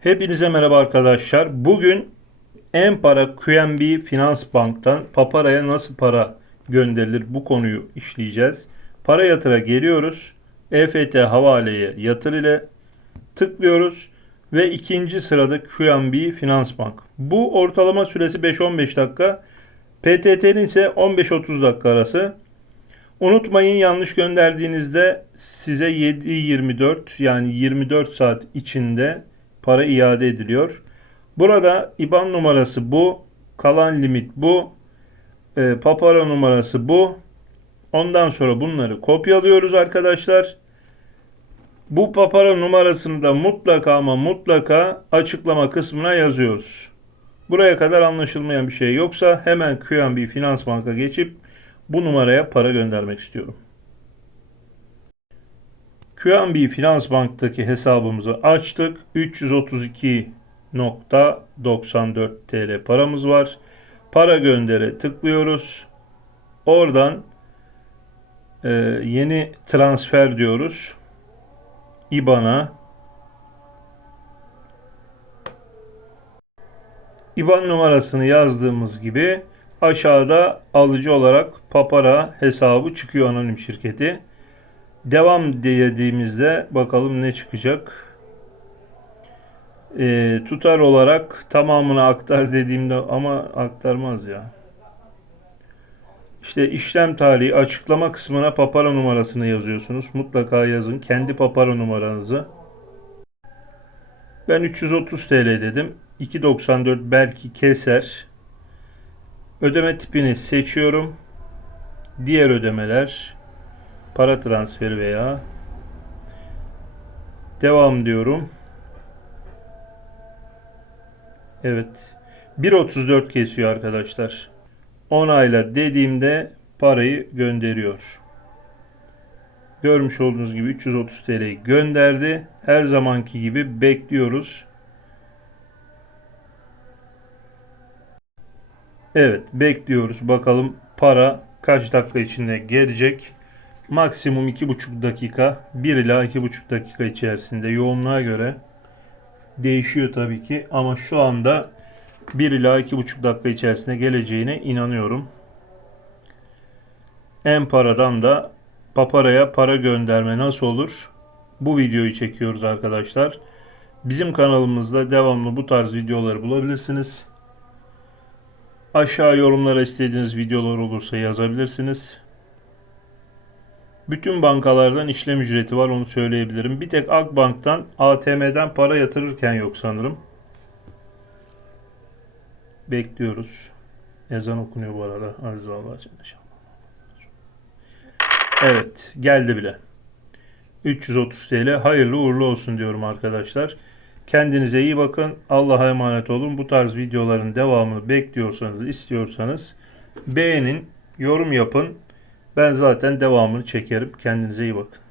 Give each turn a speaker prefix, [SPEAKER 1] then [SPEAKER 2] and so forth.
[SPEAKER 1] Hepinize merhaba arkadaşlar. Bugün en para QNB Finans Bank'tan Papara'ya nasıl para gönderilir bu konuyu işleyeceğiz. Para yatıra geliyoruz. EFT havaleye yatır ile tıklıyoruz ve ikinci sırada QNB Finans Bank. Bu ortalama süresi 5-15 dakika. PTT'nin ise 15-30 dakika arası. Unutmayın yanlış gönderdiğinizde size 7-24 yani 24 saat içinde para iade ediliyor. Burada IBAN numarası bu. Kalan limit bu. E, papara numarası bu. Ondan sonra bunları kopyalıyoruz arkadaşlar. Bu papara numarasını da mutlaka ama mutlaka açıklama kısmına yazıyoruz. Buraya kadar anlaşılmayan bir şey yoksa hemen QNB Finans Bank'a geçip bu numaraya para göndermek istiyorum. QNB Finans Bank'taki hesabımızı açtık. 332.94 TL paramız var. Para göndere tıklıyoruz. Oradan e, yeni transfer diyoruz. IBAN'a IBAN numarasını yazdığımız gibi aşağıda alıcı olarak Papara hesabı çıkıyor anonim şirketi. Devam dediğimizde bakalım ne çıkacak. Ee, tutar olarak tamamını aktar dediğimde ama aktarmaz ya. İşte işlem tarihi açıklama kısmına papara numarasını yazıyorsunuz. Mutlaka yazın. Kendi papara numaranızı. Ben 330 TL dedim. 2.94 belki keser. Ödeme tipini seçiyorum. Diğer ödemeler para transferi veya devam diyorum. Evet. 1.34 kesiyor arkadaşlar. Onayla dediğimde parayı gönderiyor. Görmüş olduğunuz gibi 330 TL'yi gönderdi. Her zamanki gibi bekliyoruz. Evet bekliyoruz. Bakalım para kaç dakika içinde gelecek. Maksimum 2,5 dakika 1 ila 2,5 dakika içerisinde yoğunluğa göre değişiyor tabii ki. Ama şu anda 1 ila 2,5 dakika içerisinde geleceğine inanıyorum. En paradan da Papara'ya para gönderme nasıl olur? Bu videoyu çekiyoruz arkadaşlar. Bizim kanalımızda devamlı bu tarz videoları bulabilirsiniz. Aşağı yorumlara istediğiniz videolar olursa yazabilirsiniz. Bütün bankalardan işlem ücreti var onu söyleyebilirim. Bir tek Akbank'tan ATM'den para yatırırken yok sanırım. Bekliyoruz. Ezan okunuyor bu arada. Aziz Allah Evet geldi bile. 330 TL hayırlı uğurlu olsun diyorum arkadaşlar. Kendinize iyi bakın. Allah'a emanet olun. Bu tarz videoların devamını bekliyorsanız, istiyorsanız beğenin, yorum yapın. Ben zaten devamını çekerim. Kendinize iyi bakın.